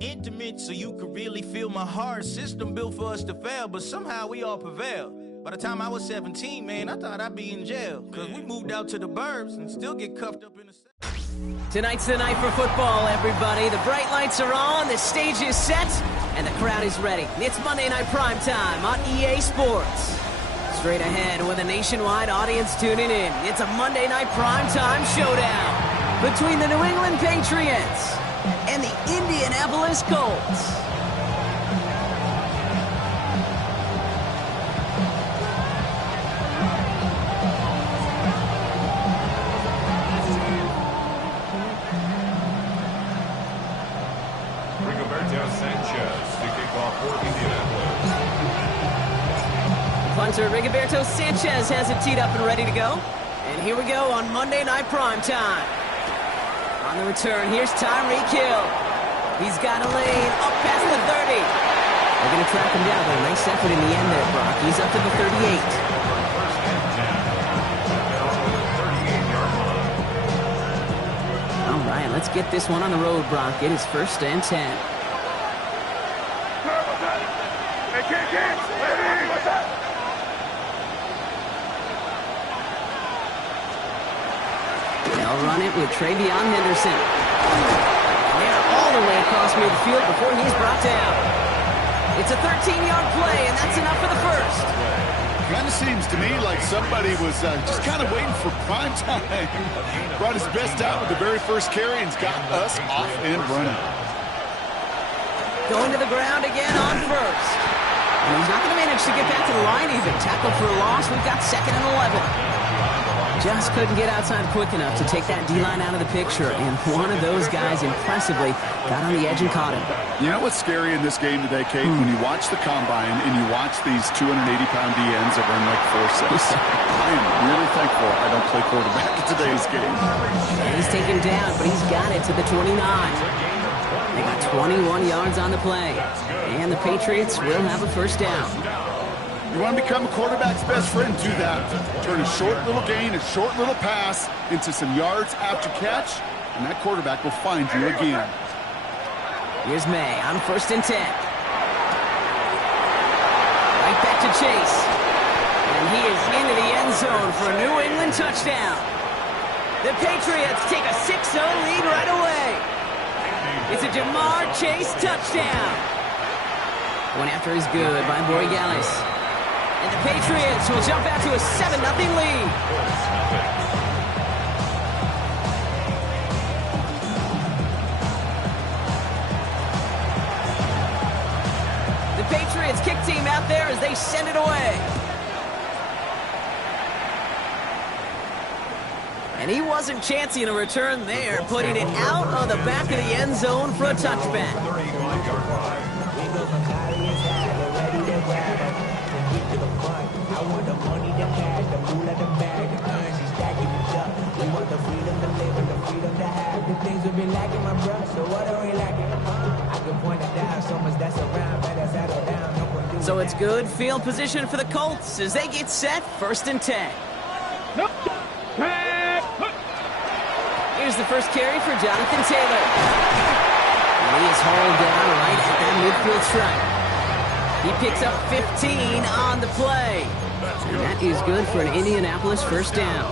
Intimate so you could really feel my heart. System built for us to fail, but somehow we all prevail. By the time I was 17, man, I thought I'd be in jail. Cause we moved out to the burbs and still get cuffed up in the... Tonight's the night for football, everybody. The bright lights are on, the stage is set, and the crowd is ready. It's Monday Night Prime Time on EA Sports. Straight ahead with a nationwide audience tuning in. It's a Monday Night Prime Time showdown between the New England Patriots and the Indianapolis Colts. Rigoberto Sanchez to kick off for Indianapolis. Punter Rigoberto Sanchez has it teed up and ready to go. And here we go on Monday Night Prime Time. On the return, here's Tyreek Hill. He's got a lane up past the 30. They're going to track him down, but a nice effort in the end there, Brock. He's up to the 38. First and 10. They're on the 38-yard line. All right, let's get this one on the road, Brock. It is first and 10. They'll run it with Travion Henderson. They're all the way across midfield before he's brought down. It's a 13-yard play, and that's enough for the first. Kind of seems to me like somebody was just kind of waiting for prime time. Brought his best out with the very first carry and's got us off and running. Going to the ground again on first. And he's not going to manage to get back to the line even. Tackle for a loss. We've got second and 11. Just couldn't get outside quick enough to take that D-line out of the picture, and one of those guys impressively got on the edge and caught him. You know what's scary in this game today, Kate? When you watch the combine and you watch these 280-pound DNs that run like 4.6. I am really thankful I don't play quarterback in today's game. And he's taken down, but he's got it to the 29. They got 21 yards on the play, and the Patriots will have a first down. You want to become a quarterback's best friend, do that. Turn a short little gain, a short little pass into some yards after catch, and that quarterback will find you again. Here's May on first and 10. Right back to Chase. And he is into the end zone for a New England touchdown. The Patriots take a 6-0 lead right away. It's a Jamar Chase touchdown. One after is good by Borregales. And the Patriots will jump out to a 7-0 lead. The Patriots kick team out there as they send it away. And he wasn't chancing a return there, putting it out on the back of the end zone for a touchback. 31-yard line. So it's good field position for the Colts as they get set, first and 10. Here's the first carry for Jonathan Taylor. And he is hauled down right at that midfield stripe. He picks up 15 on the play. And that is good for an Indianapolis first down.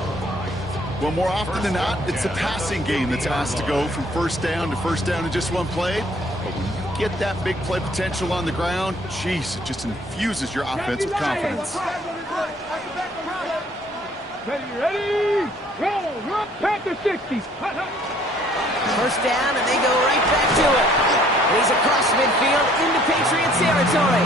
Well, more often than not, it's a passing game that's asked to go from first down in just one play. But when you get that big play potential on the ground, geez, it just infuses your offense with confidence. Ready, roll, Panther 60. First down, and they go right back to it. He's across midfield into Patriot territory.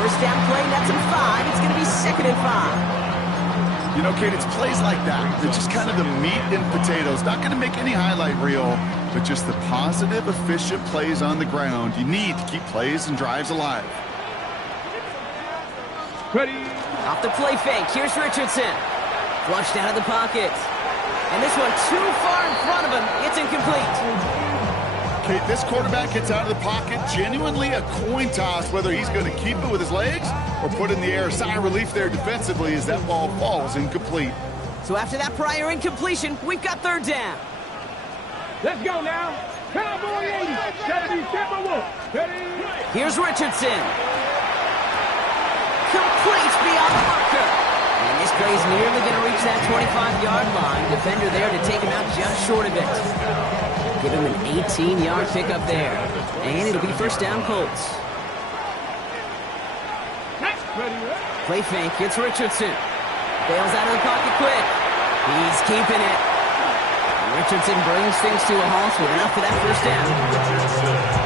First down play, that's in 5. It's going to be second and 5. You know, Kate, it's plays like that. They're just kind of the meat and potatoes. Not going to make any highlight reel, but just the positive, efficient plays on the ground. You need to keep plays and drives alive. Ready. Off the play fake, here's Richardson. Flushed out of the pocket. And this one too far in front of him. It's incomplete. Kate, this quarterback gets out of the pocket, genuinely a coin toss whether he's going to keep it with his legs or put in the air. Sigh of relief there defensively as that ball falls incomplete. So after that prior incompletion, we've got third down. Let's go now. Cowboy 80. 70, tempo 1. Ready? Here's Richardson. Complete beyond the marker. And this play's nearly going to reach that 25-yard line. Defender there to take him out just short of it. Give him an 18-yard pickup there. And it'll be first down Colts. Play fake, it's Richardson. Bails out of the pocket quick. He's keeping it. Richardson brings things to a halt with enough for that first down.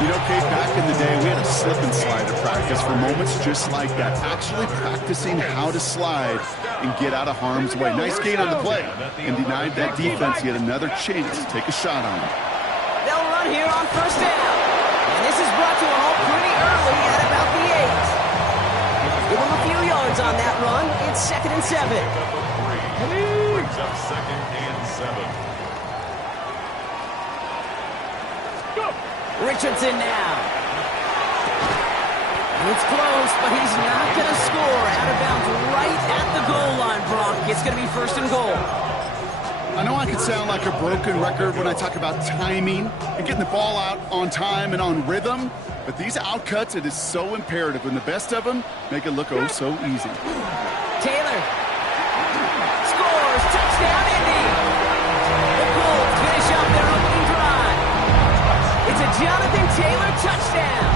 You know, Kate, back in the day, we had a slip and slide to practice for moments just like that. Actually practicing how to slide and get out of harm's way. Nice gain on the play. And denied that defense yet another chance to take a shot on him. They'll run here on first down. And this is brought to a halt pretty early at about the 8. Give him a few yards on that run. It's 2nd and 7. Brings up 2nd and 7. Richardson now. It's close, but he's not going to score. Out of bounds right at the goal line, Brock. It's going to be 1st and goal. I know I can sound like a broken record when I talk about timing and getting the ball out on time and on rhythm, but these outcuts, it is so imperative, and the best of them make it look oh so easy. Taylor scores. Touchdown, Indy. The Colts finish up their opening drive. It's a Jonathan Taylor touchdown.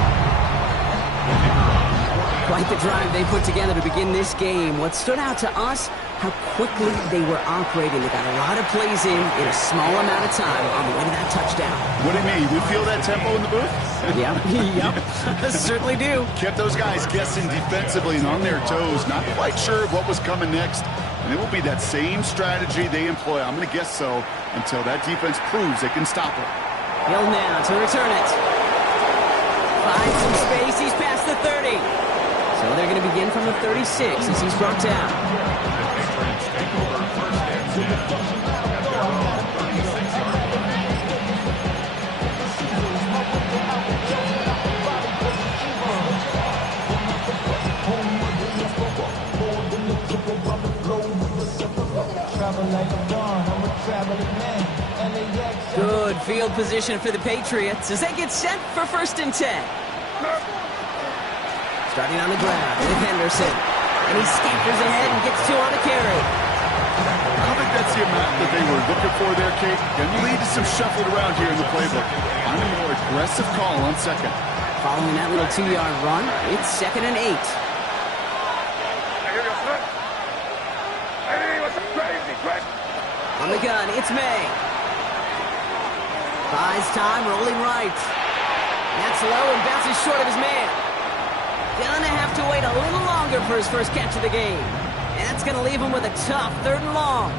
Quite the drive they put together to begin this game. What stood out to us, how quickly they were operating. They got a lot of plays in a small amount of time on the way to that touchdown. What do you mean? We feel that tempo in the booth? Yep. Certainly do. Kept those guys guessing defensively and on their toes, not quite sure what was coming next. And it will be that same strategy they employ, I'm going to guess so, until that defense proves they can stop it. Hill now to return it. Finds some space. He's past the 30. So they're going to begin from the 36 as he's brought down. Good field position for the Patriots as they get set for 1st and 10. Starting on the ground with Henderson. And he scampers ahead and gets 2 on the carry. I don't think that's the amount that they were looking for there, Kate. Going to lead to some shuffled around here in the playbook. On a more aggressive call on 2nd. Following that little 2-yard run, it's 2nd and 8. On the gun, it's May. Buys time, rolling right. That's low and bounces short of his man. Gonna have to wait a little longer for his first catch of the game. And that's gonna leave him with a tough 3rd and long.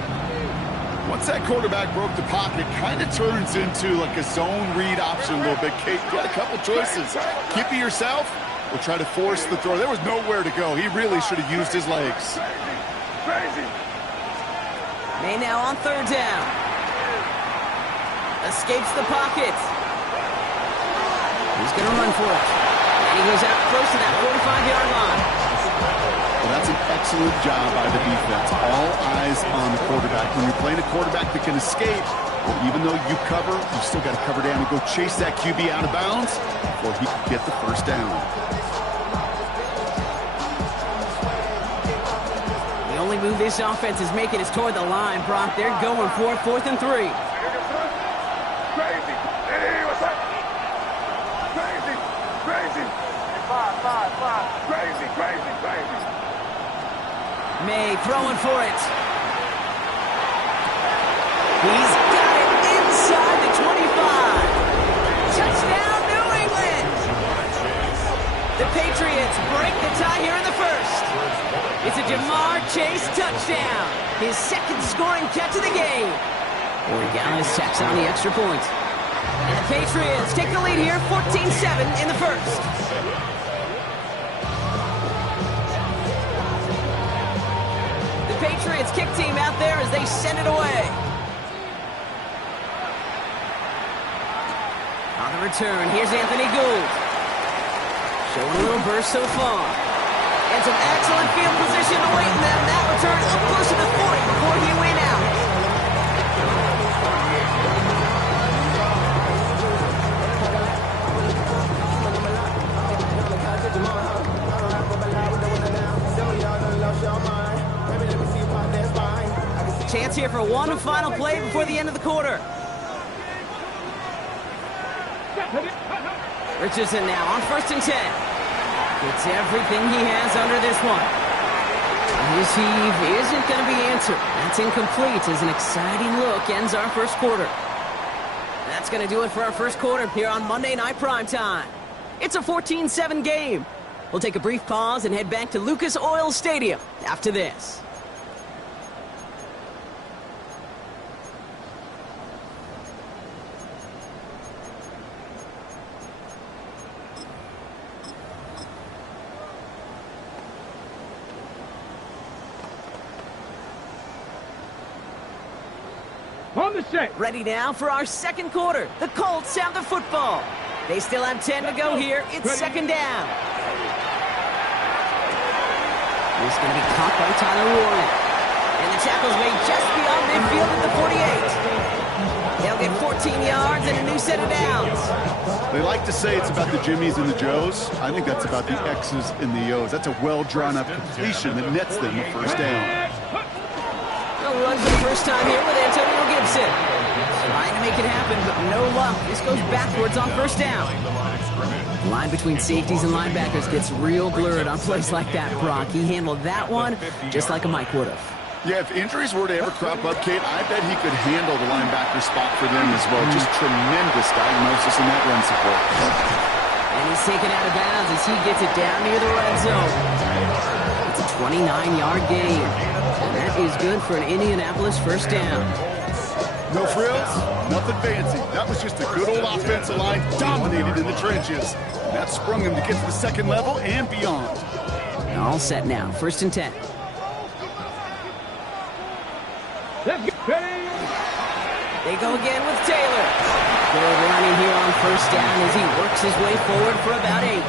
Once that quarterback broke the pocket, kind of turns into like a zone read option a little bit. Kate, you got a couple choices. Keep it yourself or try to force the throw. There was nowhere to go. He really should have used his legs. May now on 3rd down. Escapes the pocket. He's going to run for it. And he goes out close to that 45-yard line. Well, that's an excellent job by the defense. All eyes on the quarterback. When you're playing a quarterback that can escape, well, even though you cover, you still got to cover down and go chase that QB out of bounds before he can get the 1st down. The only move this offense is making is toward the line, Brock. They're going for 4th and 3. May throwing for it. He's got it inside the 25. Touchdown, New England. The Patriots break the tie here in the 1st. It's a Jamar Chase touchdown. His 2nd scoring catch of the game. Borregales tacks on the extra point. And the Patriots take the lead here, 14-7 in the 1st. Patriots kick team out there as they send it away. On the return, here's Anthony Gould. Showing a little burst so far. And some excellent field position awaiting them. That return up close to the 40 before he went out. for one final play before the end of the quarter. Richardson now on 1st and 10. Gets everything he has under this one. His heave isn't going to be answered. That's incomplete as an exciting look ends our first quarter. That's going to do it for our first quarter here on Monday Night Primetime. It's a 14-7 game. We'll take a brief pause and head back to Lucas Oil Stadium after this. On the set. Ready now for our second quarter. The Colts have the football. They still have 10 to go here. It's second down. He's going to be caught by Tyler Warren. And the tackle's made just beyond midfield at the 48. They'll get 14 yards and a new set of downs. They like to say it's about the Jimmies and the Joes. I think that's about the X's and the O's. That's a well-drawn-up completion that nets them the first down. They'll run for the first time here with Antonio Gibson. Trying to make it happen, but no luck. This goes backwards on first down. The line between safeties and linebackers gets real blurred on plays like that, Brock. He handled that one just like a Mike would have. Yeah, if injuries were to ever crop up, Kate, I bet he could handle the linebacker spot for them as well. Just tremendous diagnosis in that run support. And he's taken out of bounds as he gets it down near the red zone. It's a 29-yard gain. And that is good for an Indianapolis first down. No frills, nothing fancy. That was just a good old offensive line dominated in the trenches. And that sprung him to get to the second level and beyond. All set now, 1st and 10. Let's get ready. They go again with Taylor. Good running here on first down as he works his way forward for about 8.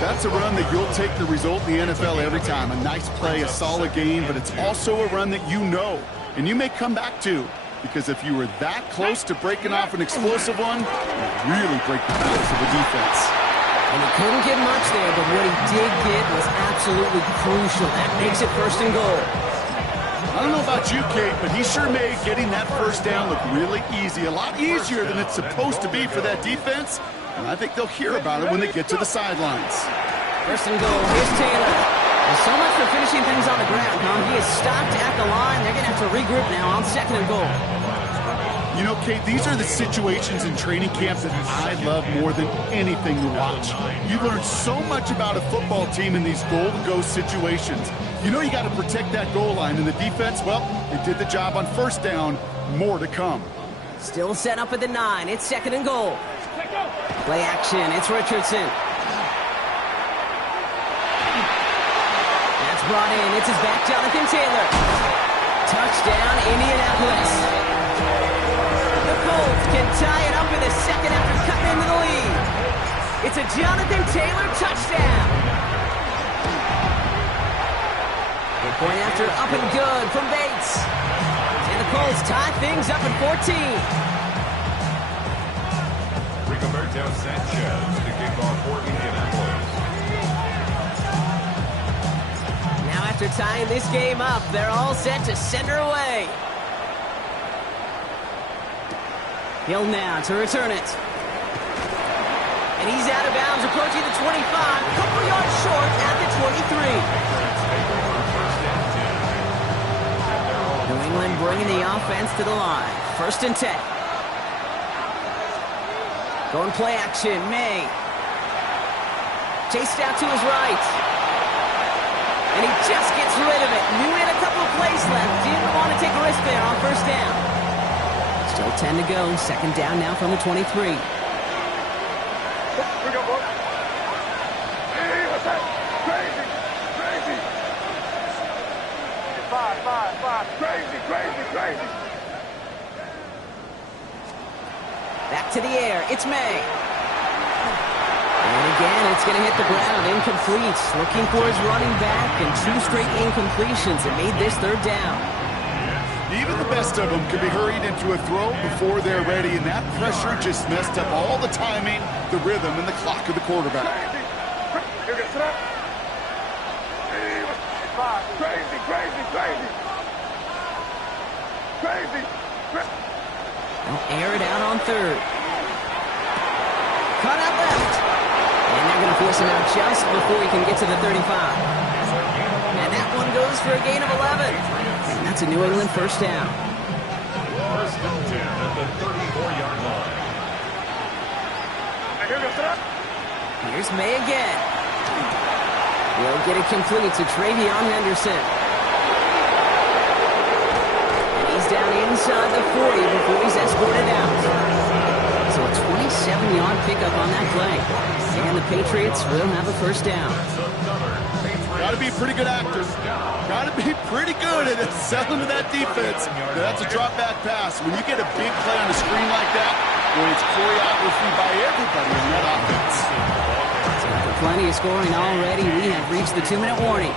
That's a run that you'll take the result in the NFL every time. A nice play, a solid game, but it's also a run that you know and you may come back to, because if you were that close to breaking off an explosive one, you really break the balance of the defense. And he couldn't get much there, but what he did get was absolutely crucial. That makes it 1st and goal. I don't know about you, Kate, but he sure made getting that first down look really easy. A lot easier than it's supposed to be for that defense. And I think they'll hear about it when they get to the sidelines. 1st and goal. Here's Taylor. There's so much for finishing things on the ground, huh? He is stopped at the line. They're going to have to regroup now on 2nd and goal. You know, Kate, these are the situations in training camps that I love more than anything to watch. You learn so much about a football team in these goal-to-go situations. You know you got to protect that goal line, and the defense, well, they did the job on first down. More to come. Still set up at the 9. It's 2nd and goal. Play action. It's Richardson. That's brought in. It's his back, Jonathan Taylor. Touchdown, Indianapolis. The Colts can tie it up in the second after cutting into the lead. It's a Jonathan Taylor touchdown. Good point after, up and good from Bates. And the Colts tie things up at 14. Rigoberto Sanchez to kick off for Indianapolis. Now after tying this game up, they're all set to send her away. Hill now to return it. And he's out of bounds, approaching the 25. A couple yards short at the 23. New England bringing the offense to the line. 1st and 10. Going play action, May. Chased out to his right. And he just gets rid of it. Knew he had a couple of plays left. Didn't want to take a risk there on first down. Still 10 to go. 2nd down now from the 23. We go, boy. Hey, what's that? Crazy. Five. Crazy. Back to the air. It's May. And again, it's going to hit the ground. Incomplete. Looking for his running back, and 2 straight incompletions that made this 3rd down. Even the best of them could be hurried into a throw before they're ready, and that pressure just messed up all the timing, the rhythm, and the clock of the quarterback. Crazy. Crazy. They'll air it out on third. Cut out left. And they're going to force him out just before he can get to the 35. And that one goes for a gain of 11. And that's a New England first down. First and 10 at the 34-yard line. Here's May again. He'll get it complete to Travion Henderson. And he's down inside the 40 before he's escorted out. So a 27-yard pickup on that play. And the Patriots will have a first down. Got to be a pretty good actor. Got to be pretty good at selling to that defense. That's a drop back pass. When you get a big play on the screen like that, well, it's choreography by everybody in that offense. So after plenty of scoring already, we have reached the 2-minute warning.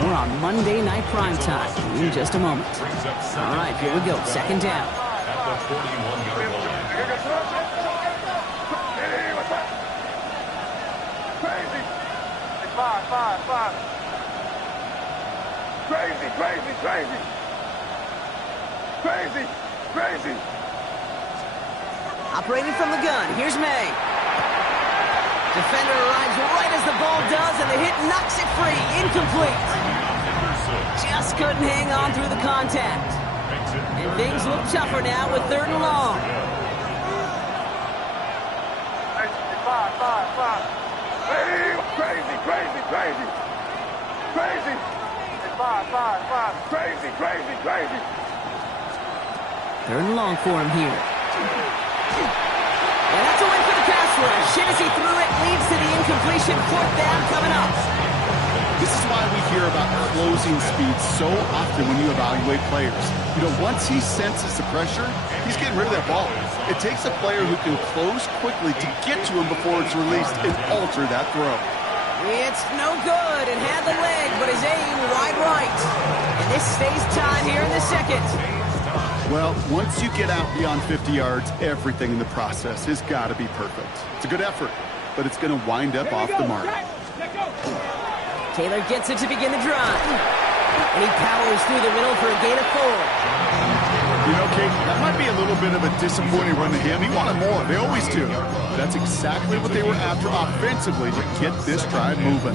More on Monday Night Primetime in just a moment. All right, here we go. Second down. At the 41-yard line. Crazy. Five. Crazy. Operating from the gun, here's May. Defender arrives right as the ball does, and the hit knocks it free. Incomplete. Just couldn't hang on through the contact. And things look tougher now with third and long. Five. Hey, crazy. Five. Crazy. Third and long for him here. And that's a win for the pass rush. As he threw it, leads to the incompletion. Fourth down coming up. This is why we hear about closing speed so often when you evaluate players. You know, once he senses the pressure, he's getting rid of that ball. It takes a player who can close quickly to get to him before it's released and alter that throw. It's no good. It had the leg, but his aim wide right. And this stays tied here in the second. Well, once you get out beyond 50 yards, everything in the process has got to be perfect. It's a good effort, but it's going to wind up off the mark. Taylor gets it to begin the drive. And he powers through the middle for a gain of 4. You know, Kate, that might be a little bit of a disappointing run to him. He wanted more. They always do. That's exactly what they were after offensively to get this drive moving.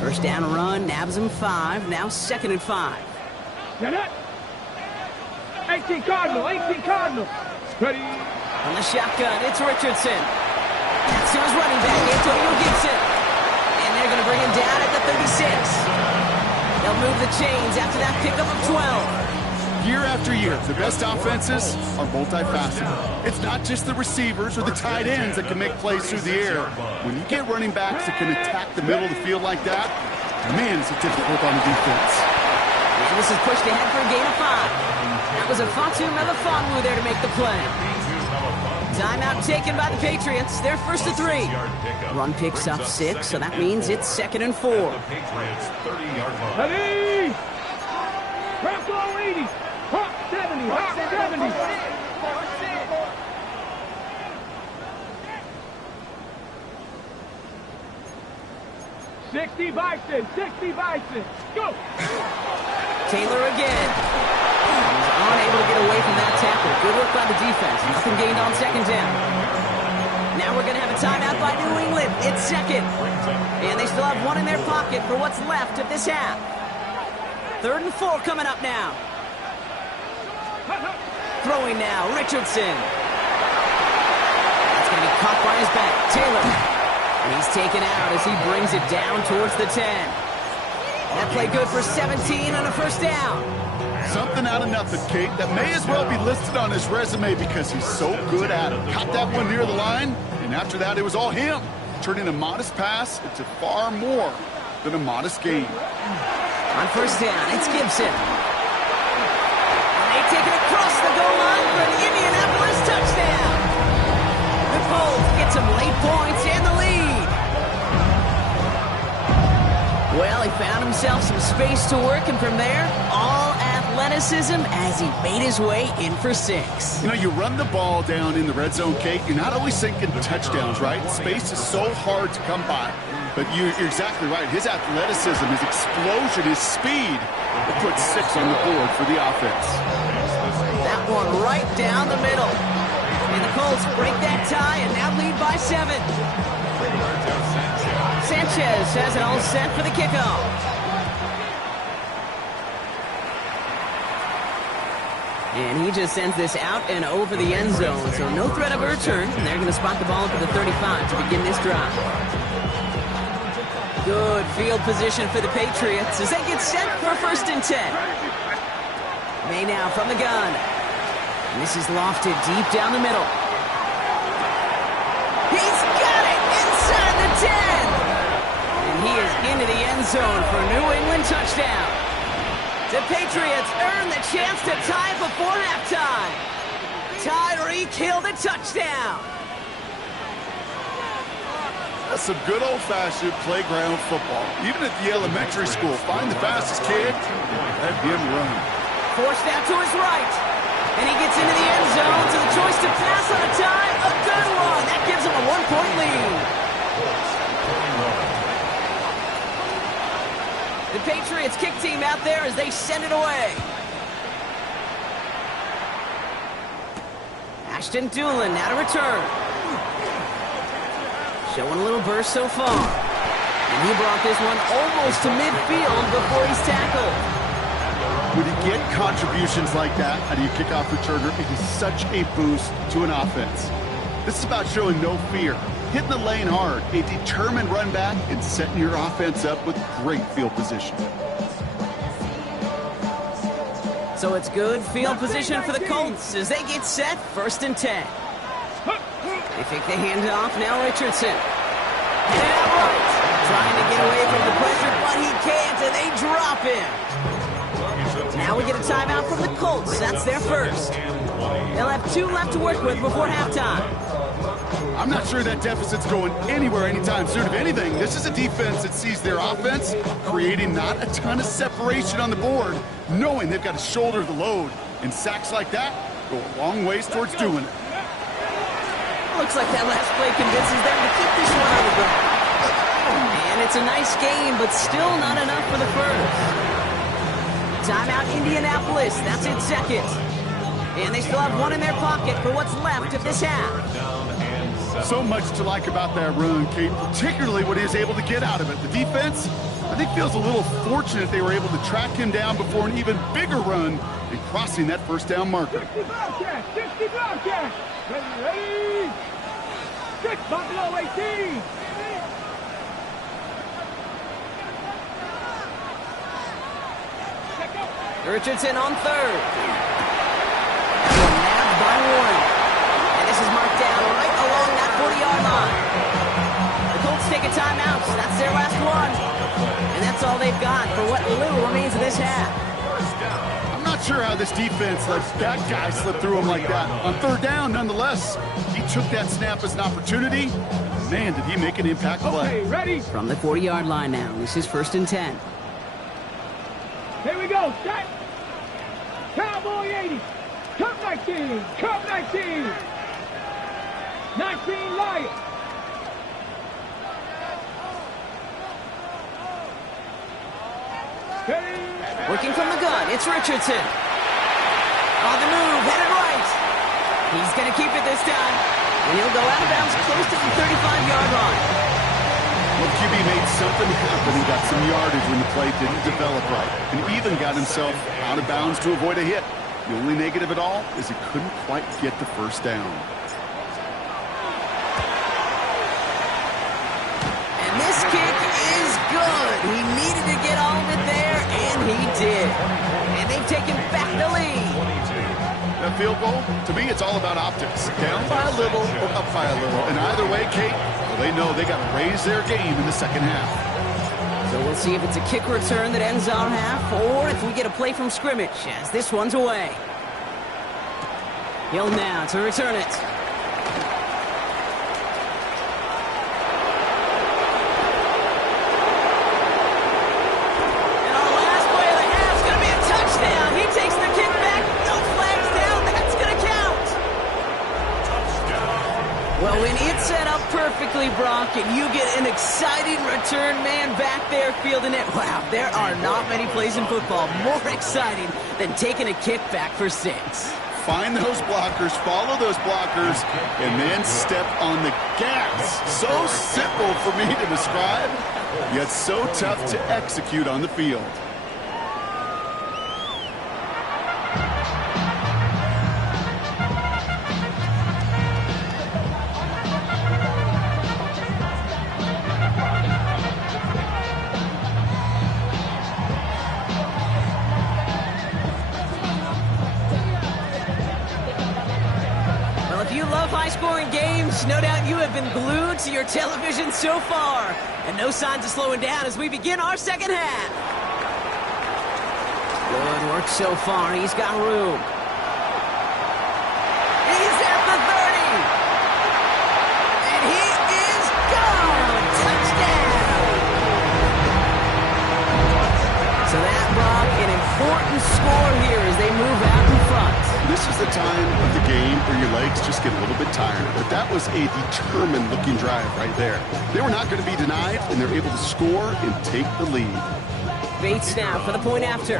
First down run, nabs him 5. Now 2nd and 5. Get it. 18 Cardinal. Ready. On the shotgun, it's Richardson. That's to his running back, Antonio Gibson. And they're going to bring him down at the 36. They'll move the chains after that pickup of 12. Year after year, the best offenses are multifaceted. It's not just the receivers or the tight ends that can make plays through the air. When you get running backs that can attack the middle of the field like that, man, is it difficult on the defense. And this is pushed ahead for a gain of 5. That was a Fatu Melifonwu there to make the play. Timeout taken by the Patriots. They're first to 3. Run picks up 6, so that means it's 2nd and 4. Ready. Press all 80. Hot 70. 60 Bison. Go. Taylor again. He's unable to get away from that tackle. Good work by the defense. Nothing gained on 2nd down. Now we're going to have a timeout by New England. It's 2nd. And they still have 1 in their pocket for what's left of this half. 3rd and 4 coming up now. Throwing now, Richardson. That's going to be caught by his back. Taylor. And he's taken out as he brings it down towards the 10. That play good for 17 on a first down. Something out of nothing, Kate, that may as well be listed on his resume because he's so good at it. Caught that one near the line, and after that, it was all him. Turning a modest pass into far more than a modest gain. On first down, it's Gibson. And they take it across the goal line for an Indianapolis touchdown. The Colts get some late points and the lead. Well, he found himself some space to work, and from there, all athleticism athleticism as he made his way in for 6. You know, you run the ball down in the red zone, Kate, you're not always thinking touchdowns, right? Space is so hard to come by. But you're exactly right. His athleticism, his explosion, his speed will put 6 on the board for the offense. That one right down the middle. And the Colts break that tie and now lead by 7. Sanchez has it all set for the kickoff. And he just sends this out and over the end zone. So no threat of a return. And they're going to spot the ball up at the 35 to begin this drive. Good field position for the Patriots as they get set for 1st and 10. May now from the gun. And this is lofted deep down the middle. He's got it inside the 10. And he is into the end zone for a New England touchdown. The Patriots earn the chance to tie before halftime. Tyreek Hill the touchdown. That's some good old-fashioned playground football. Even at the elementary school, find the fastest kid, let him run. Forced out to his right. And he gets into the end zone, so the choice to pass on a time, a good one. That gives him a 1-point lead. The Patriots kick team out there as they send it away. Ashton Doolin now to return. Showing a little burst so far. And he brought this one almost to midfield before he's tackled. When you get contributions like that, how do you kick off returner? It is such a boost to an offense. This is about showing no fear, hitting the lane hard, a determined run back, and setting your offense up with great field position. So it's good field position for the Colts as they get set 1st and 10. They take the handoff, now Richardson. And outright, trying to get away from the pressure, but he can't, and they drop him. Now we get a timeout from the Colts. That's their first. They'll have 2 left to work with before halftime. I'm not sure that deficit's going anywhere anytime soon. If anything, this is a defense that sees their offense creating not a ton of separation on the board, knowing they've got to shoulder the load. And sacks like that go a long ways towards doing it. Looks like that last play convinces them to keep this one on the ground. And it's a nice game, but still not enough for the first. Timeout Indianapolis, that's its 2nd. And they still have 1 in their pocket for what's left of this half. So much to like about that run, Kate, particularly what he was able to get out of it. The defense, I think, feels a little fortunate they were able to track him down before an even bigger run and crossing that 1st down marker. 60 Bobcats! Ready? 6 Buffalo 18! Richardson on 3rd. Nabbed by Warren. And this is marked down right along that 40-yard line. The Colts take a timeout. That's their last one. And that's all they've got for what little remains of this half. I'm not sure how this defense lets that guy slip through him like that. On 3rd down, nonetheless, he took that snap as an opportunity. Man, did he make an impact play. Okay, ready? From the 40-yard line now, this is 1st and 10. Here we go, set! Cowboy 80! Cup 19! Cup 19! 19 Lions! Working from the gun, it's Richardson. On the move, headed right. He's going to keep it this time. And he'll go out of bounds close to the 35-yard line. Well, QB made something happen. He got some yardage when the play didn't develop right. And even got himself out of bounds to avoid a hit. The only negative at all is he couldn't quite get the 1st down. And this kick is good. He needed to get all of it there, and he did. And they've taken back the lead. That field goal, to me, it's all about optics. Down by a little or up by a little. And either way, Kate, well, they know they got to raise their game in the 2nd half. So we'll see if it's a kick return that ends our half, or if we get a play from scrimmage, as this one's away. Hill now to return it. And our last play of the half is going to be a touchdown. He takes the perfectly, Brock, and you get an exciting return man back there fielding it. Wow, there are not many plays in football more exciting than taking a kick back for 6. Find those blockers, follow those blockers, and then step on the gas. So simple for me to describe, yet so tough to execute on the field. High-scoring games, no doubt you have been glued to your television so far. And no signs of slowing down as we begin our second half. Good work so far. He's got room. He's at the 30. And he is gone. Touchdown. So that, Brock, an important score here as they move out in front. This is the time of the game where your legs just get a little bit tired. But that was a determined-looking drive right there. They were not going to be denied, and they're able to score and take the lead. Bates now for the point after.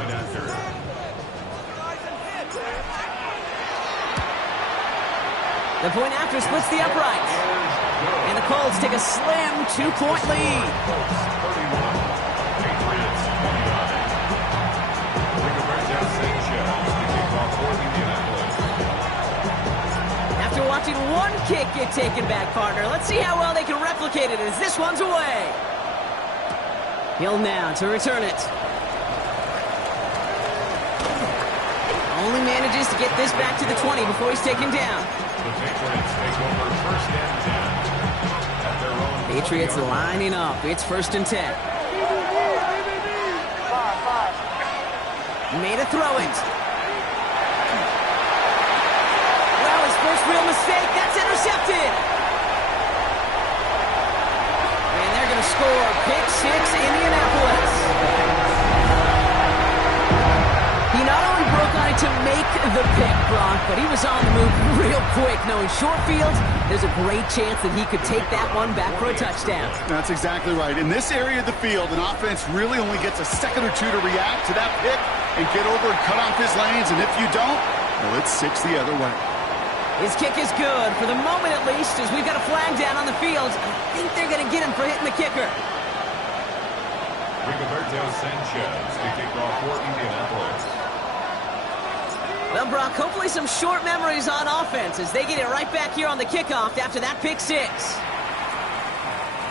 The point after splits the uprights. And the Colts take a slim 2-point lead. After watching one kick get taken back, partner, let's see how well they can replicate it as this one's away. Hill now to return it. Only manages to get this back to the 20 before he's taken down. The Patriots take over first and 10 at their own. Patriots lining up. It's first and 10. Made a throw it. Well, his first real mistake. That's intercepted. And they're going to score. Pick 6, Indianapolis. He not only broke on it to make the pick, Brock, but he was on the move real quick. Knowing short field, there's a great chance that he could take that one back for a touchdown. That's exactly right. In this area of the field, an offense really only gets a second or two to react to that pick and get over and cut off his lanes. And if you don't, well, it's 6 the other way. His kick is good, for the moment at least, as we've got a flag down on the field. I think they're going to get him for hitting the kicker. Rigoberto Sanchez to kick off for Indianapolis. Well, Brock, hopefully some short memories on offense as they get it right back here on the kickoff after that pick 6.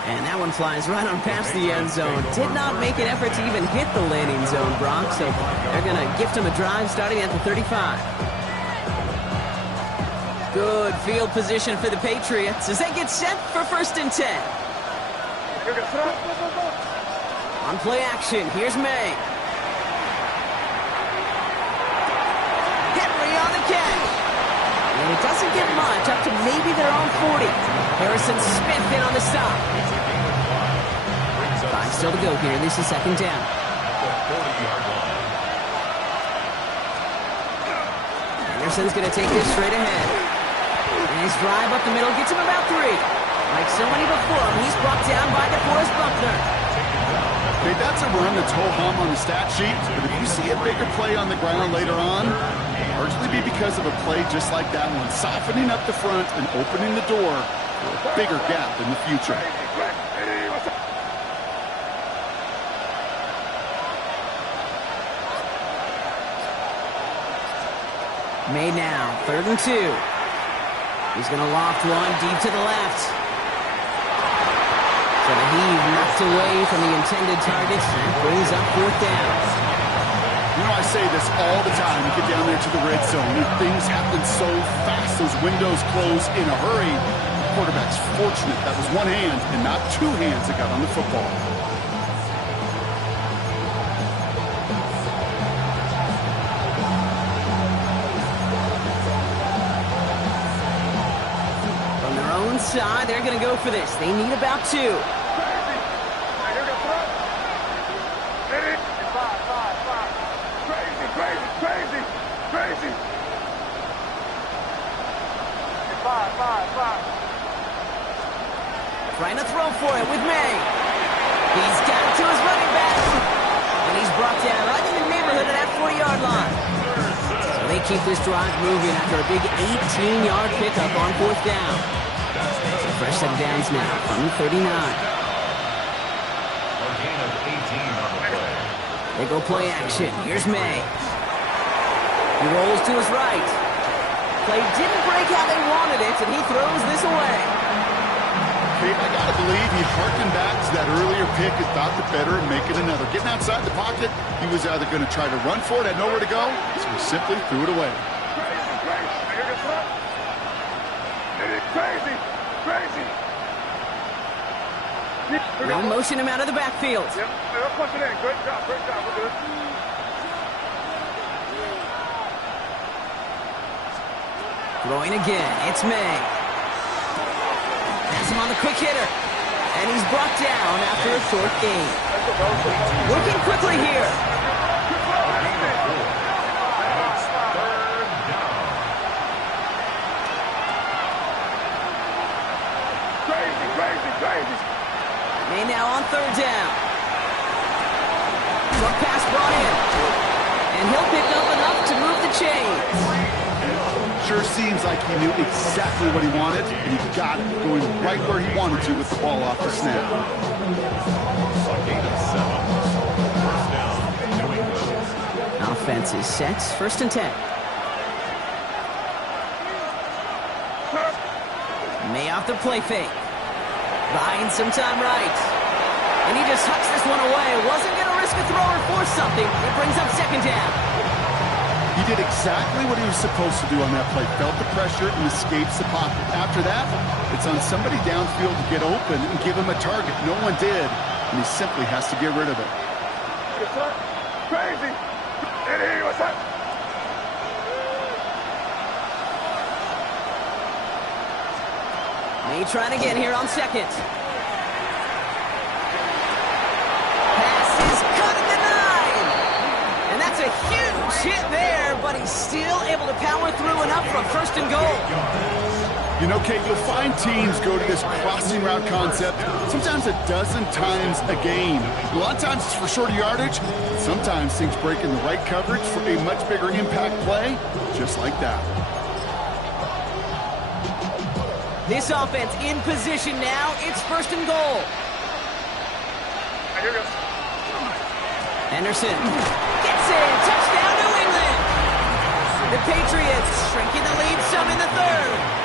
And that one flies right on past the end zone. Did not make an effort to even hit the landing zone, Brock, so they're going to gift him a drive starting at the 35. Good field position for the Patriots as they get set for first and 10. On play action, here's May. Henry on the catch. And it doesn't get much, up to maybe their own 40. Harrison Smith in on the stop. 5 still to go here. This is second down. Anderson's going to take this straight ahead. And his drive up the middle gets him about 3. Like so many before him, he's brought down by DeForest Buckner. Okay, that's a run that's ho-hum on the stat sheet, but if you see a bigger play on the ground later on, it'll largely be because of a play just like that one, softening up the front and opening the door for a bigger gap in the future. Made now, 3rd and 2. He's going to loft one deep to the left. So the heave knocked away from the intended targets. That brings up 4th down. You know, I say this all the time. You get down there to the red zone, and things happen so fast. Those windows close in a hurry. The quarterback's fortunate that was one hand and not 2 hands that got on the football. Side, they're going to go for this. They need about 2. Crazy. trying to throw for it with May. He's got it to his running back. And he's brought down right in the neighborhood of that 40-yard line. So they keep this drive moving after a big 18-yard pickup on 4th down. So fresh set of downs now from the 39. They go play action. Here's May. He rolls to his right. Play didn't break how they wanted it, and he throws this away. Okay, I gotta believe he harkened back to that earlier pick and thought the better and make it another. Getting outside the pocket, he was either going to try to run for it, had nowhere to go, so he simply threw it away. Crazy. They'll motion him out of the backfield. Yep, they'll push it in. Great job, we're good. Throwing again, it's May. Has him on the quick hitter. And he's brought down after a short gain. Working quickly here. Crazy. May now on 3rd down. Short pass brought in. And he'll pick up enough to move the chains. Sure seems like he knew exactly what he wanted, and he got it, going right where he wanted to with the ball off the snap. Offense is set. 1st and 10. May off the play fake. Buying some time right. And he just hucks this one away. Wasn't going to risk a throw or force something. It brings up 2nd down. He did exactly what he was supposed to do on that play. Felt the pressure and escapes the pocket. After that, it's on somebody downfield to get open and give him a target. No one did, and he simply has to get rid of it. Crazy. What's that? May trying again here on 2nd. Pass is cut at the 9. And that's a huge hit there, but he's still able to power through enough for 1st and goal. You know, Kate, you'll find teams go to this crossing route concept sometimes a dozen times a game. A lot of times it's for shorter yardage. Sometimes things break in the right coverage for a much bigger impact play, just like that. This offense in position now. It's 1st and goal. Here goes. Henderson gets in. Touchdown, New England. The Patriots shrinking the lead some in the 3rd.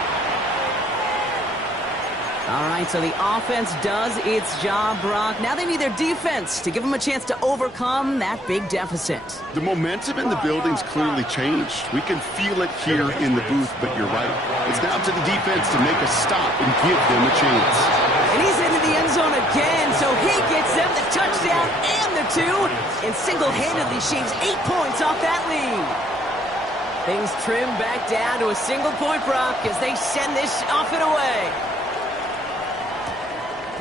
All right, so the offense does its job, Brock. Now they need their defense to give them a chance to overcome that big deficit. The momentum in the building's clearly changed. We can feel it here in the booth, but you're right. It's now to the defense to make a stop and give them a chance. And he's into the end zone again, so he gets them the touchdown and the 2, and single-handedly shaves 8 points off that lead. Things trim back down to a single point, Brock, as they send this off and away.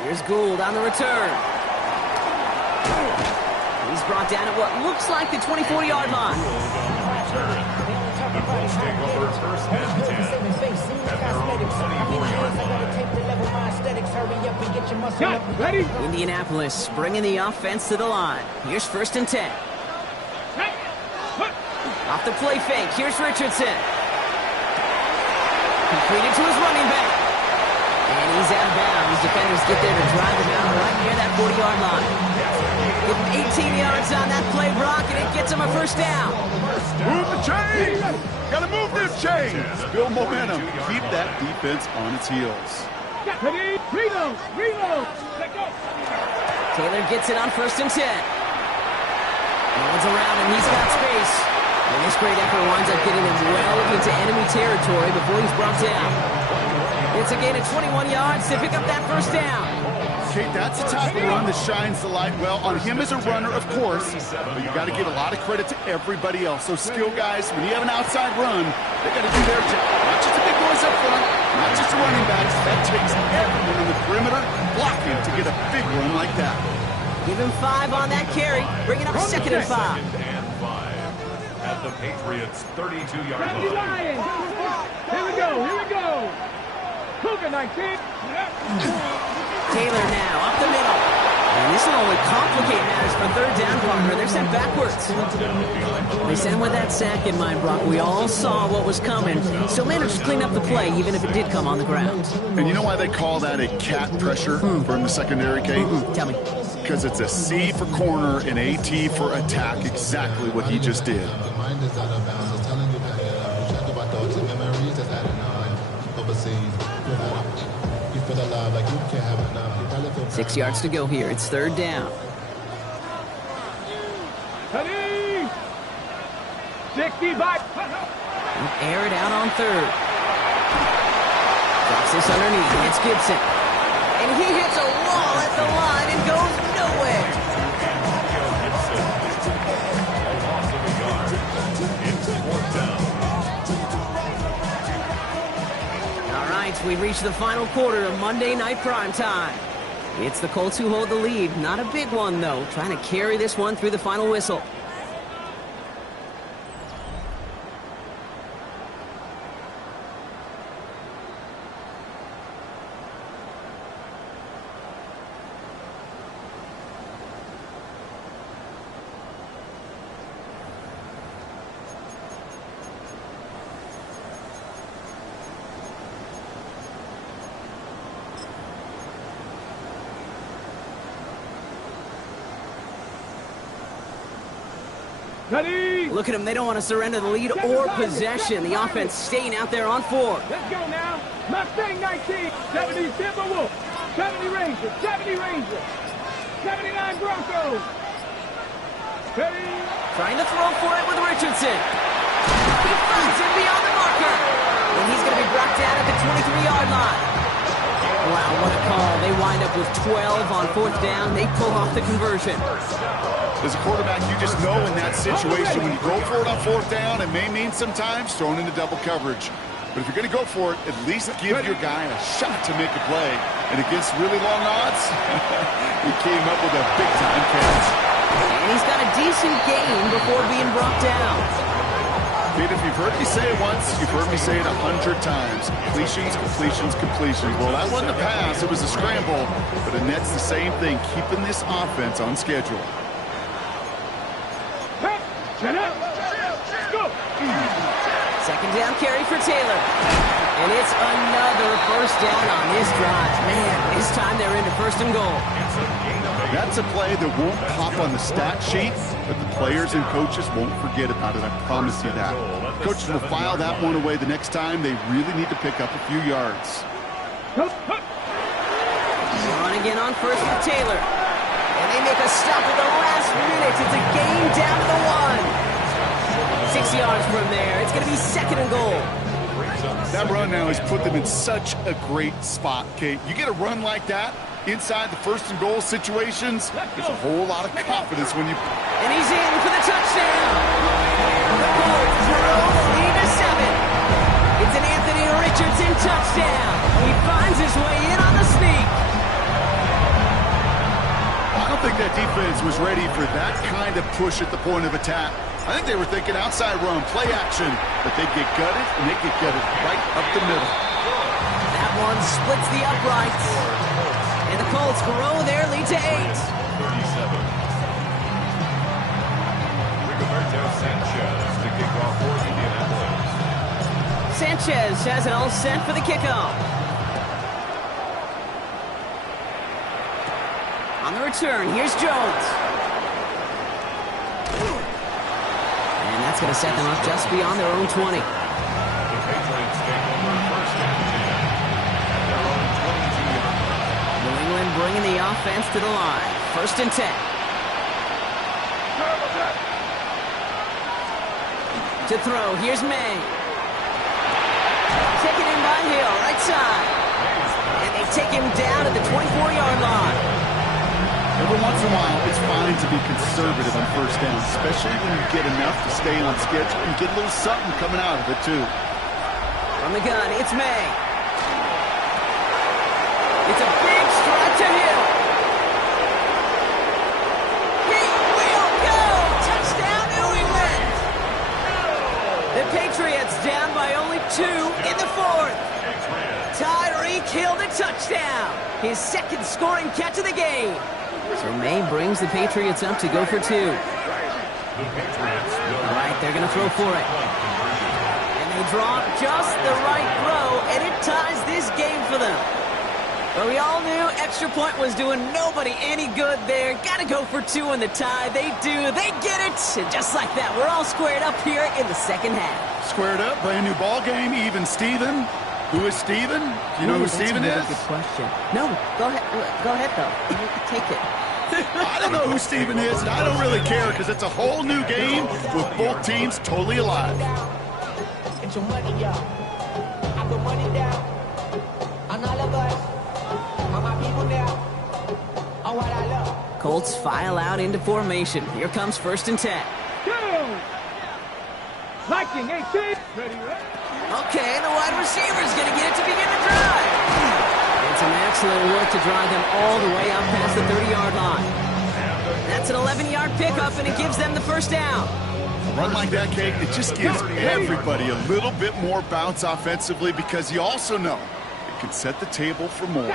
Here's Gould on the return. He's brought down at what looks like the 24-yard line. The Colts take over 1st and 10 at their own 24-yard line. Ready? Indianapolis bringing the offense to the line. Here's 1st and 10. Off the play fake. Here's Richardson. Completed to his running back. And he's out of bounds. Defenders get there to drive him out right near that 40-yard line. Give him 18 yards on that play, Brock, and it gets him a 1st down. Move the chains! Gotta move this chains! Build momentum. Keep that defense on its heels. Reload! Let go! Taylor gets it on 1st and 10. No one's around him. He's got space. And this great effort winds up getting him well into enemy territory before he's brought down. It's a gain of 21 yards to pick up that 1st down. Okay, that's the type of run that shines the light well on him as a runner, of course, but you got to give a lot of credit to everybody else. Those skill guys, when you have an outside run, they got to do their job. Not just the big boys up front, not just the running backs. That takes everyone on the perimeter blocking to get a big run like that. Give him 5 on that carry, bringing up 2nd and 5. 2nd and 5 at the Patriots' 32-yard line. Here we go. Cougar 19. Taylor now, up the middle. And this will only complicate matters for third down, partner. They're sent backwards. They sent him with that sack in mind, Brock. We all saw what was coming. Still managed to clean up the play, even if it did come on the ground. And you know why they call that a cat pressure from the secondary, Kate? Tell me. Because it's a C for corner and AT for attack. Exactly what he just did. 6 yards to go here. It's third down. 65. Air it out on third. Drops this underneath. It's Gibson. And he hits a wall at the line and goes nowhere. All right, we reach the final quarter of Monday Night Primetime. It's the Colts who hold the lead. Not a big one, though. Trying to carry this one through the final whistle. Look at them. They don't want to surrender the lead or possession. The offense staying out there on four. Let's go now. Mustang 19, 70 Timberwolves, 70 Rangers, 70 Rangers, 79 Broncos. Ready? Trying to throw for it with Richardson. He finds him beyond the marker. And he's going to be brought down at the 23-yard line. Wow, what a call. They wind up with 12 on fourth down. They pull off the conversion. As a quarterback, you just know in that situation, when you go for it on fourth down, it may mean sometimes thrown into double coverage. But if you're going to go for it, at least give your guy a shot to make a play. And against really long odds, he came up with a big-time catch. And he's got a decent gain before being brought down. Kate, if you've heard me say it once, you've heard me say it 100 times. Completions, completions, completions. Well, that wasn't a pass. It was a scramble. But Annette's the same thing, keeping this offense on schedule. Second down carry for Taylor. And it's another first down on this drive. Man, this time they're into first and goal. That's a play that won't pop on the stat sheet, but the players and coaches won't forget about it. I promise you that. Coaches will file that one away the next time. They really need to pick up a few yards. Run again on first with Taylor. And they make a stop at the last minute. It's a gain down to the 1. 6 yards from there. It's going to be second and goal. That run now has put them in such a great spot, Kate. You get a run like that inside the first and goal situations, there's a whole lot of confidence when you... And he's in for the touchdown. The Colts lead to 7. It's an Anthony Richardson touchdown. He finds his way in on the sneak. I don't think that defense was ready for that kind of push at the point of attack. I think they were thinking outside run, play action, but they get gutted, and they get gutted right up the middle. That one splits the uprights. And the Colts grow their lead to 8. 37. Rigoberto Sanchez to kick off for Indianapolis. Sanchez has it all set for the kickoff. On the return, here's Jones. And that's going to set them up just beyond their own 20. The Patriots take over first and 10 at their own 22-yard line. New England bringing the offense to the line. First and 10. To throw, here's May. Taken in by Hill, right side. And they take him down at the 24-yard line. Every once in a while, it's fine to be conservative on first down, especially when you get enough to stay on schedule and get a little something coming out of it, too. From the gun, it's May. It's a big strike to Hill. He will go! Touchdown, New England! The Patriots down by only 2 in the fourth. Tyreek Hill the touchdown. His second scoring catch of the game. So May brings the Patriots up to go for 2. All right, they're going to throw for it. And they draw just the right throw, and it ties this game for them. But we all knew extra point was doing nobody any good there. Got to go for 2 in the tie. They do. They get it. And just like that, we're all squared up here in the second half. Squared up, brand new ball game, even Steven. Who is Steven? Do you know who Steven is? That's a good question. No, go ahead. Go ahead, though. Take it. I don't know who Steven is, and I don't really care because it's a whole new game with both teams totally alive. Get your money, y'all. I put money down on all of us, on my people now, on what I love. Colts file out into formation. Here comes 1st and 10. Go! Viking 18. Ready, ready. Okay, the wide receiver's going to get it to begin the drive. And some excellent work to drive them all the way up past the 30-yard line. That's an 11-yard pickup, and it gives them the first down. A run like that, Kate, it just gives everybody a little bit more bounce offensively because you also know it can set the table for more.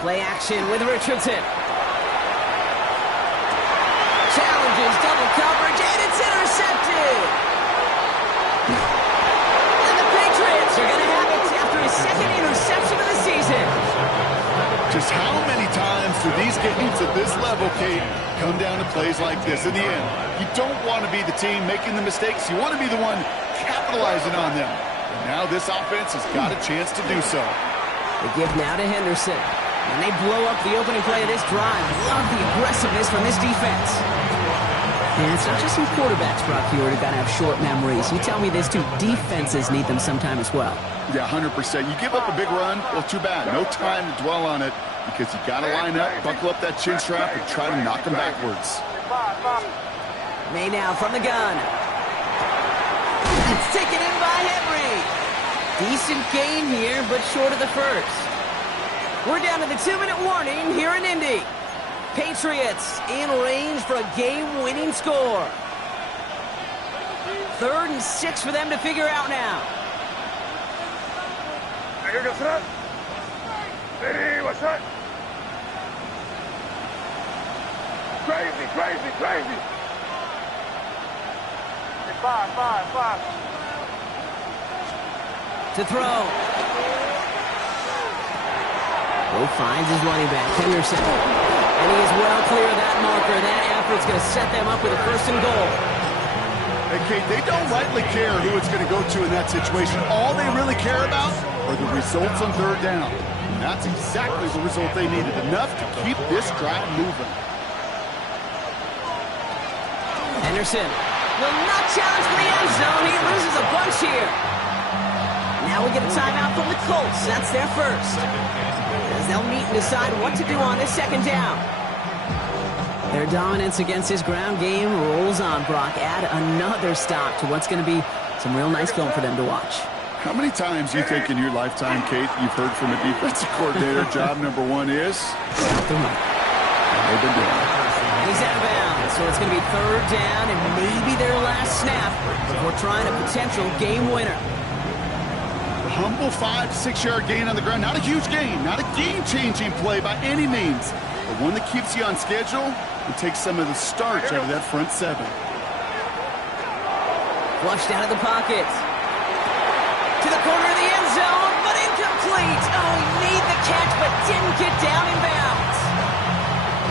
Play action with Richardson. Challenges double coverage, and it's intercepted. And the Patriots are going to have it after his second interception of the season. Just how many times do these games at this level, Kate, come down to plays like this? In the end, you don't want to be the team making the mistakes. You want to be the one capitalizing on them. And now this offense has got a chance to do so. They give now to Henderson. And they blow up the opening play of this drive. Love the aggressiveness from this defense. And it's not just some quarterbacks, Brock, who are going to have short memories. You tell me these 2 defenses need them sometime as well. Yeah, 100%. You give up a big run, well, too bad. No time to dwell on it because you got to line up, buckle up that chin strap, and try to knock them backwards. May now from the gun. It's taken in by Henry. Decent gain here, but short of the first. We're down to the 2-minute warning here in Indy. Patriots in range for a game-winning score. 3rd and 6 for them to figure out now. Here goes that. Ready, what's that? Crazy, crazy, crazy. 5. To throw. Bo finds his running back, Henderson. And he is well clear of that marker. That effort's going to set them up with a 1st and goal. Hey, Kate, they don't rightly care who it's going to go to in that situation. All they really care about are the results on 3rd down. And that's exactly the result they needed, enough to keep this drive moving. Henderson will not challenge for the end zone. He loses a bunch here. Now we get a timeout from the Colts. That's their first. As they'll meet and decide what to do on this 2nd down. Their dominance against his ground game rolls on, Brock. Add another stop to what's going to be some real nice film for them to watch. How many times do you think in your lifetime, Kate, you've heard from a defensive coordinator, job number 1 is? Stop the run. They've been doing it. And he's out of bounds, so it's going to be 3rd down and maybe their last snap before trying a potential game winner. Humble 5 to 6 yard gain on the ground. Not a huge gain, not a game-changing play by any means, but one that keeps you on schedule and takes some of the starch out of that front 7. Flushed out of the pocket. To the corner of the end zone, but incomplete. Oh, he made the catch, but didn't get down in bounds.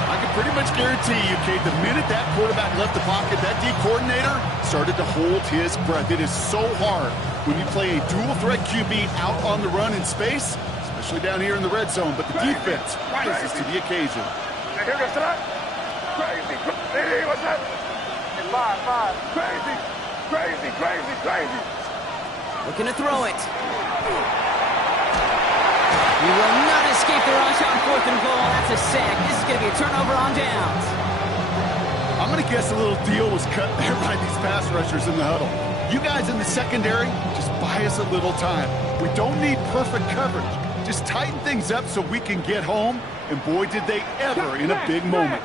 I can pretty much guarantee you, Kate, the minute that quarterback left the pocket, that D coordinator started to hold his breath. It is so hard when you play a dual-threat QB out on the run in space, especially down here in the red zone, but the defense rises to the occasion. Here goes that. Crazy, crazy, what's that? 5. Crazy, crazy, crazy, crazy. Looking to throw it. He will not escape the rush on 4th and goal. That's a sack. This is going to be a turnover on downs. I'm going to guess a little deal was cut there by these pass rushers in the huddle. You guys in the secondary, just buy us a little time. We don't need perfect coverage. Just tighten things up so we can get home. And boy, did they ever in a big moment.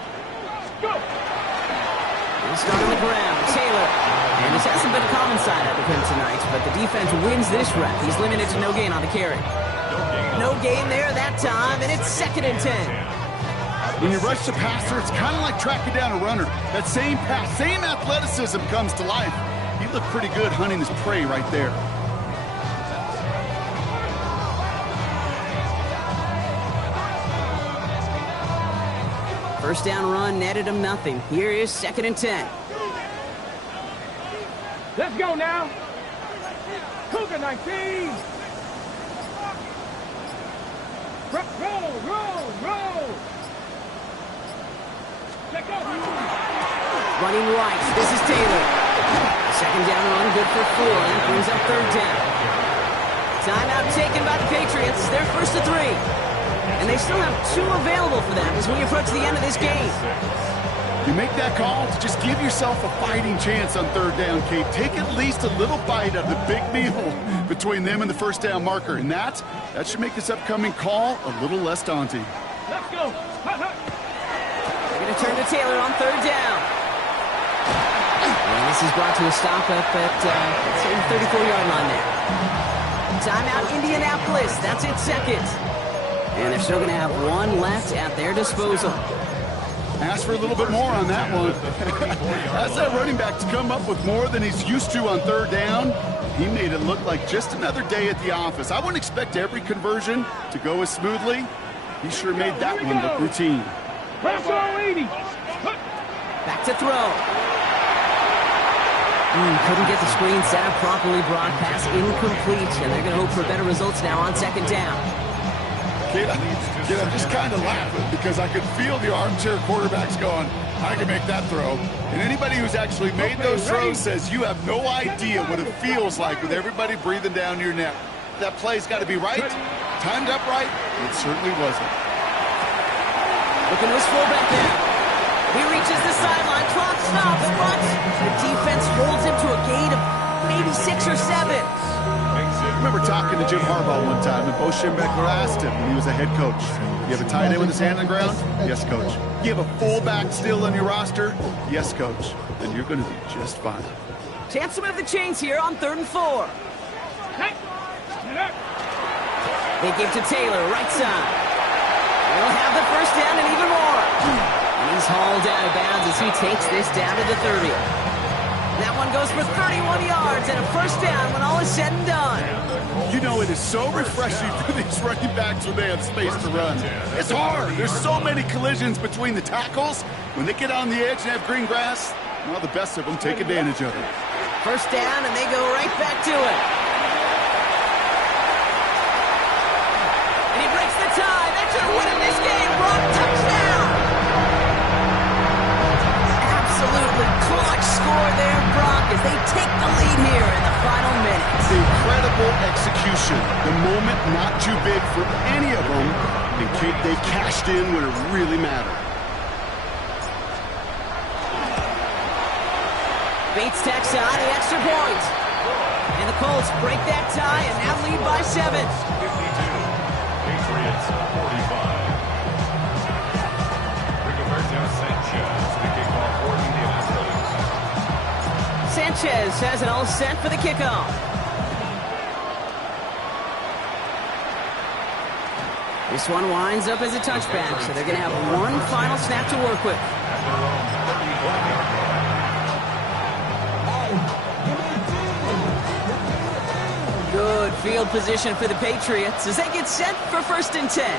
Go! He'll start on the ground. Taylor. And this hasn't been a common side out of him tonight, but the defense wins this rep. He's limited to no gain on the carry. No gain there that time, and it's 2nd and 10. When you rush the passer, it's kind of like tracking down a runner. That same pass, same athleticism comes to life. He looked pretty good hunting his prey right there. First down run netted him nothing. Here is 2nd and 10. Let's go now. Cougar 19. Roll. Let go. Running right. This is Taylor. Second down run, good for 4. That brings up 3rd down. Timeout taken by the Patriots. They're 1st and 3. And they still have 2 available for them as we approach the end of this game. You make that call to just give yourself a fighting chance on 3rd down, Kate. Take at least a little bite of the big meal between them and the 1st down marker. And that should make this upcoming call a little less daunting. Let's go. They're going to turn to Taylor on 3rd down. And this is brought to a stop up at the 34-yard line there. Timeout Indianapolis. That's its 2nd. And they're still going to have 1 left at their disposal. Ask for a little bit more on that one. Ask that running back to come up with more than he's used to on 3rd down. He made it look like just another day at the office. I wouldn't expect every conversion to go as smoothly. He sure made that one look routine. Back to throw. Couldn't get the screen set up properly. Broadcast incomplete. And they're going to hope for better results now on 2nd down. Kid, I'm just kind of laughing because I could feel the armchair quarterbacks going, I can make that throw. And anybody who's actually made those throws says you have no idea what it feels like with everybody breathing down your neck. That play's got to be right, timed up right. It certainly wasn't. Looking to his fullback there. He reaches the sideline, clock stops, but the defense holds him to a gain of maybe 6 or 7. I remember talking to Jim Harbaugh one time, and Bo Schembechler asked him when he was a head coach, you have a tight end with his hand on the ground? Yes, coach. You have a fullback still on your roster? Yes, coach. Then you're going to be just fine. Chance to move the chains here on 3rd and 4. They give to Taylor, right side. They'll have the 1st down and even more. And he's hauled out of bounds as he takes this down to the 30. That one goes for 31 yards and a 1st down when all is said and done. You know, it is so refreshing for these running backs when they have space to run. It's hard. There's so many collisions between the tackles. When they get on the edge and have green grass, well, the best of them take advantage of it. 1st down, and they go right back to it. And he breaks the tie. That should win him this game. Brock, touchdown! Absolutely clutch score there, Brock, as they take the lead here in the final minutes. Incredible execution. The moment not too big for any of them, and they cashed in when it really mattered. Bates tacks on the extra point. And the Colts break that tie and now lead by 7. 52. Patriots 45. Rigoberto Sanchez, the kickoff for Indianapolis. Sanchez has it all set for the kickoff. This one winds up as a touchback, so they're going to have 1 final snap to work with. Good field position for the Patriots as they get set for 1st and 10.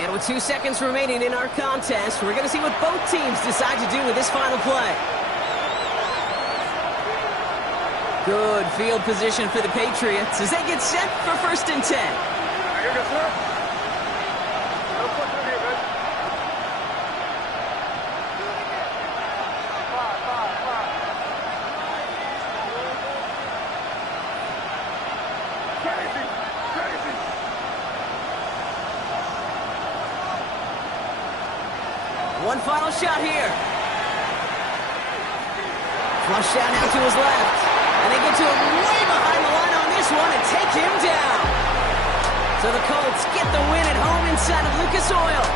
And with 2 seconds remaining in our contest, we're going to see what both teams decide to do with this final play. Good field position for the Patriots as they get set for 1st and 10. One final shot here. Flush down now to his left. And they get to him way behind the line on this one and take him down. So the Colts get the win at home inside of Lucas Oil.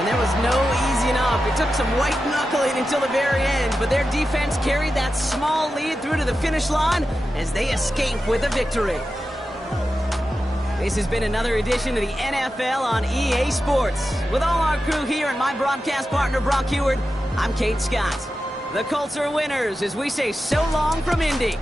And there was no easing up. It took some white knuckling until the very end, but their defense carried that small lead through to the finish line as they escape with a victory. This has been another edition of the NFL on EA Sports. With all our crew here and my broadcast partner, Brock Heward, I'm Kate Scott. The Colts are winners as we say so long from Indy.